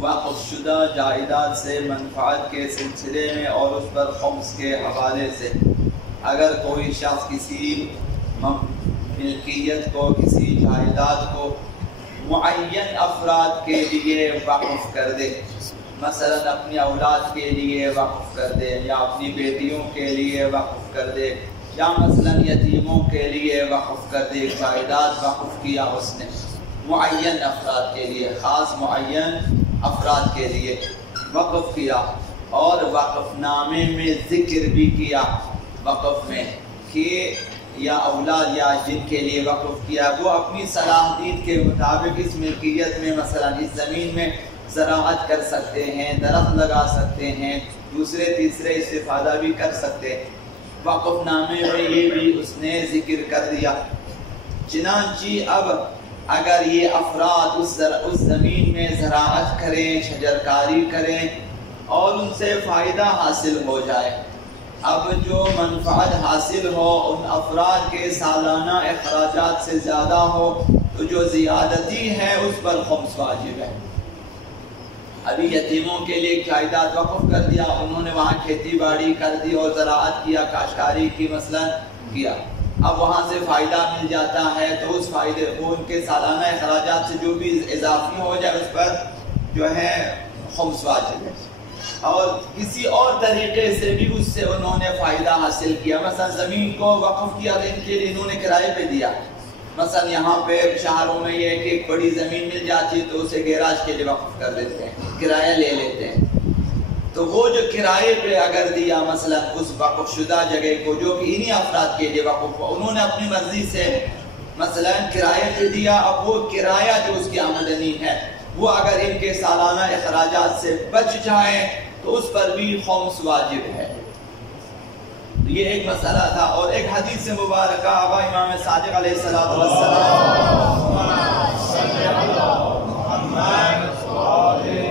وقف شدہ جائیداد سے منفعت کے سلسلے میں اور اس پر خمس کے حوالے سے اگر کوئی شخص کسی ملکیت کو، کسی جائیداد کو معین افراد کے لیے وقف کر دے، مثلا اپنی اولاد کے لیے وقف کر دے، یا اپنی بیٹیوں کے لیے وقف کر دے، یا مثلا یتیموں کے لیے وقف کر دے، جائیداد وقف کیا اس نے معین افراد کے لیے، خاص معین افراد کے لیے وقف کیا، اور وقف نامے میں ذکر بھی کیا وقف میں کہ یا اولاد یا جن کے لیے وقف کیا وہ اپنی صلاحیت کے مطابق اس ملکیت میں مثلا اس زمین میں زراعت کر سکتے ہیں، درخت لگا سکتے ہیں، دوسرے تیسرے استفادہ بھی کر سکتے ہیں۔ وقف نامے میں یہ بھی اس نے ذکر کر دیا۔ چنانچہ اب اگر یہ افراد اس زمین میں زراعت کریں، شجرکاری کریں اور ان سے فائدہ حاصل ہو جائے، اب جو منفعت حاصل ہو ان افراد کے سالانہ اخراجات سے زیادہ ہو تو جو زیادتی ہے اس پر خمس واجب ہے۔ ابھی یتیموں کے لیے جائیداد وقف کر دیا، انہوں نے وہاں کھیتی باڑی کر دی اور زراعت کیا، کاشتکاری کی مثلا کیا، اب وہاں سے فائدہ مل جاتا ہے تو اس فائدے وہ ان کے سالانہ اخراجات سے جو بھی اضافی ہو جائے اس پر جو ہے خمس واجب ہے۔ اور کسی اور طریقے سے بھی اس سے انہوں نے فائدہ حاصل کیا، مثلا زمین کو وقف کیا تو ان کے لیے انہوں نے کرائے پہ دیا، مثلا یہاں پہ شہروں میں یہ کہ ایک بڑی زمین مل جاتی ہے تو اسے گیراج کے لیے وقف کر دیتے ہیں، کرایہ لے لیتے ہیں، تو وہ جو کرائے پہ اگر دیا مثلا اس وقف شدہ جگہ کو جو کہ انہی افراد کے لیے وقف ہوا، انہوں نے اپنی مرضی سے مثلا کرائے پہ دیا، اب وہ کرایہ جو اس کی آمدنی ہے وہ اگر ان کے سالانہ اخراجات سے بچ جائے تو اس پر بھی خمس واجب ہے۔ یہ ایک مسئلہ تھا۔ اور ایک حدیث مبارکہ آبا امام صادق علیہ السلام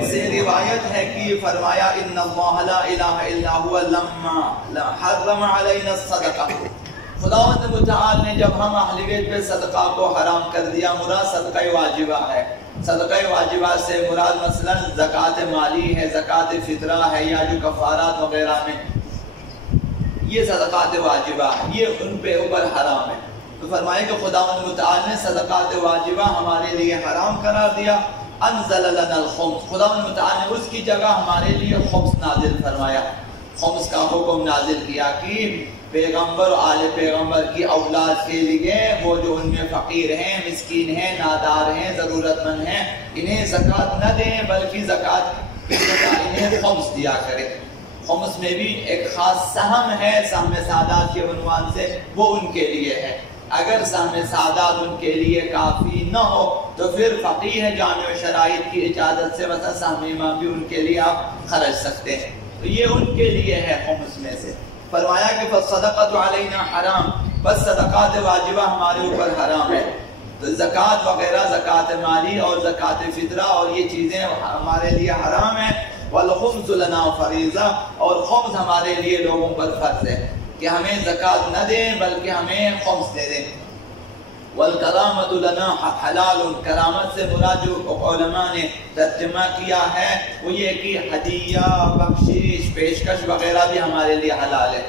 سے روایت ہے کہ فرمایا ان اللہ لا الہ الا هو لما حرم علینا الصدقہ، خداوند متعال نے جب ہم اہل بیت پہ صدقہ کو حرام کر دیا، مراد صدقہ واجبہ ہے، صدقہ واجبہ سے مراد مثلا زکوٰۃ مالی ہے، زکوٰۃ فطرہ ہے، یا جو کفارات وغیرہ میں یہ صدقات واجبہ ہے، یہ ان پہ اوپر حرام ہے۔ تو فرمایا کہ خداوند متعال نے صدقات واجبہ ہمارے لیے حرام قرار دیا، انزل لنا الخمس، خداوند متعال نے اس کی جگہ ہمارے لیے خمس نازل فرمایا، خمس کا حکم نازل کیا کہ پیغمبر و آل پیغمبر کی اولاد کے لیے وہ جو ان میں فقیر ہیں، مسکین ہیں، نادار ہیں، ضرورت مند ہیں، انہیں زکوٰۃ نہ دیں بلکہ زکوٰۃ کی جگہ انہیں خمس دیا کرے۔ خمس میں بھی ایک خاص سہم ہے، سہم سعادات کے عنوان سے، وہ ان کے لیے ہے۔ اگر سہم سعادات ان کے لیے کافی نہ ہو تو پھر فقیہ جامع شرائط کی اجازت سے مثلا سہم امام بھی ان کے لیے آپ خرچ سکتے ہیں، تو یہ ان کے لیے ہے خمس میں سے۔ فرمایا کہ فالصدقۃ علینا حرام، بس صدقات واجبہ ہمارے اوپر حرام ہے، تو زکوٰۃ وغیرہ، زکوٰۃ مالی اور زکوٰۃ فطرہ اور یہ چیزیں ہمارے لیے حرام ہیں۔ والخمس لنا فریضہ، اور خمس ہمارے لیے لوگوں پر فرض ہے کہ ہمیں زکوٰۃ نہ دیں بلکہ ہمیں خمس دے دیں۔ والکرامۃ لنا حلال، کرامت سے مراد جو علماء نے ترجمہ کیا ہے وہ یہ کہ ہدیہ، بخشش، پیشکش وغیرہ بھی ہمارے لیے حلال ہے۔